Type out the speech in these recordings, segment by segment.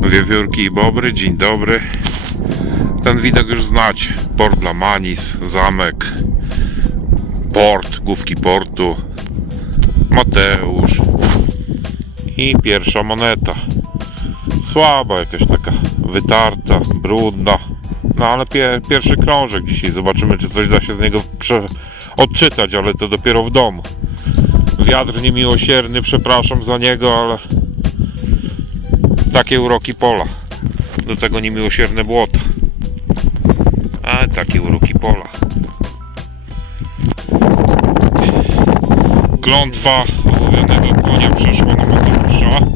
Wiewiórki i bobry, dzień dobry. Ten widok już znacie. Port dla Manis, zamek, port, główki portu, Mateusz i pierwsza moneta. Słaba, jakaś taka wytarta, brudna. No ale pie, pierwszy krążek dzisiaj. Zobaczymy, czy coś da się z niego odczytać, ale to dopiero w domu. Wiatr niemiłosierny, przepraszam za niego, ale takie uroki pola. Do tego niemiłosierne błota. A takie uroki pola. Klątwa ołowionego konia przeszła na Mateusza.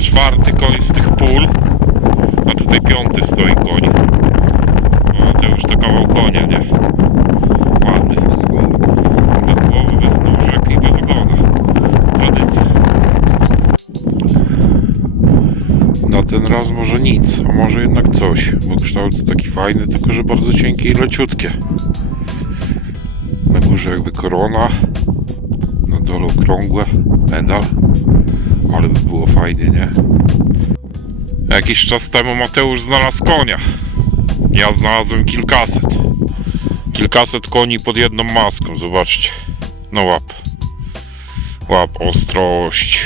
Czwarty koń z tych pól. A tutaj piąty stoi koń. To już to kawał konia, nie? Ten raz może nic, a może jednak coś, bo kształt taki fajny, tylko że bardzo cienkie i leciutkie. Na górze jakby korona, na dole okrągłe, medal, ale by było fajnie, nie? Jakiś czas temu Mateusz znalazł konia. Ja znalazłem kilkaset. Kilkaset koni pod jedną maską, zobaczcie. No łap. Łap, ostrość.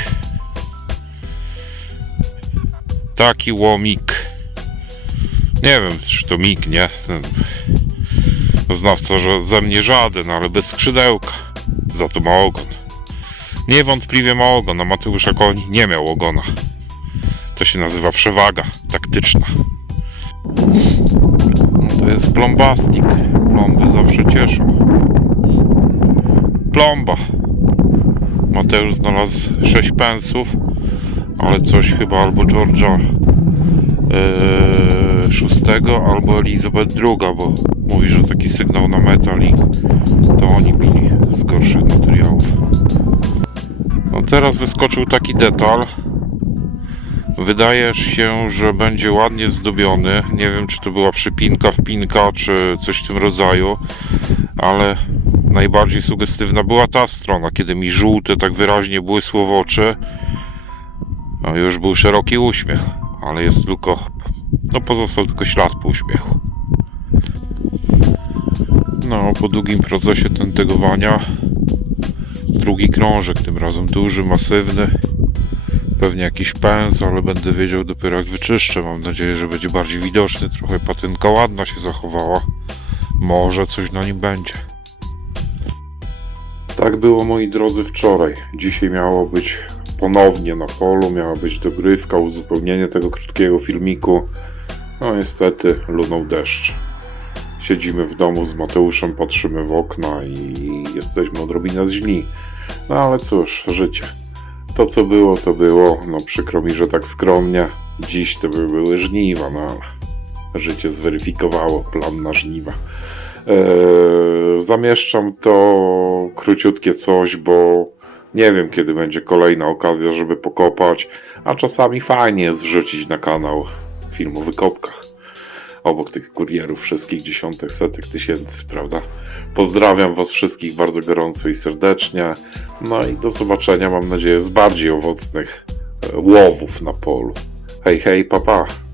Taki łomik. Nie wiem, czy to mig, nie? Znawca, że ze mnie żaden, ale bez skrzydełka. Za to ma ogon. Niewątpliwie ma ogon, a Mateusza Koni nie miał ogona. To się nazywa przewaga taktyczna. No to jest plombastik. Plomby zawsze cieszą. Plomba. Mateusz znalazł 6 pensów, ale coś chyba albo George'a yy, szóstego albo Elizabeth II, bo mówi, że taki sygnał na metal i to oni bili z gorszych materiałów. No teraz wyskoczył taki detal. Wydaje się, że będzie ładnie zdobiony. Nie wiem, czy to była przypinka, wpinka, czy coś w tym rodzaju, ale najbardziej sugestywna była ta strona, kiedy mi żółte tak wyraźnie błysło w oczy. No już był szeroki uśmiech, ale jest tylko, no pozostał tylko ślad po uśmiechu. No, po długim procesie tentegowania drugi krążek, tym razem duży, masywny. Pewnie jakiś pęs, ale będę wiedział dopiero jak wyczyszczę. Mam nadzieję, że będzie bardziej widoczny. Trochę patynka ładna się zachowała. Może coś na nim będzie. Tak było moi drodzy wczoraj. Dzisiaj miało być ponownie na polu, miała być dogrywka, uzupełnienie tego krótkiego filmiku. No niestety lunął deszcz. Siedzimy w domu z Mateuszem, patrzymy w okna i jesteśmy odrobinę źli. No ale cóż, życie. To co było, to było. No przykro mi, że tak skromnie. Dziś to by były żniwa, no ale życie zweryfikowało plan na żniwa. Eee, zamieszczam to króciutkie coś, bo nie wiem kiedy będzie kolejna okazja, żeby pokopać, a czasami fajnie jest wrzucić na kanał film o wykopkach. Obok tych kurierów wszystkich dziesiątek, setek tysięcy, prawda? Pozdrawiam Was wszystkich bardzo gorąco i serdecznie. No i do zobaczenia, mam nadzieję, z bardziej owocnych e, łowów na polu. Hej, hej, papa. Pa.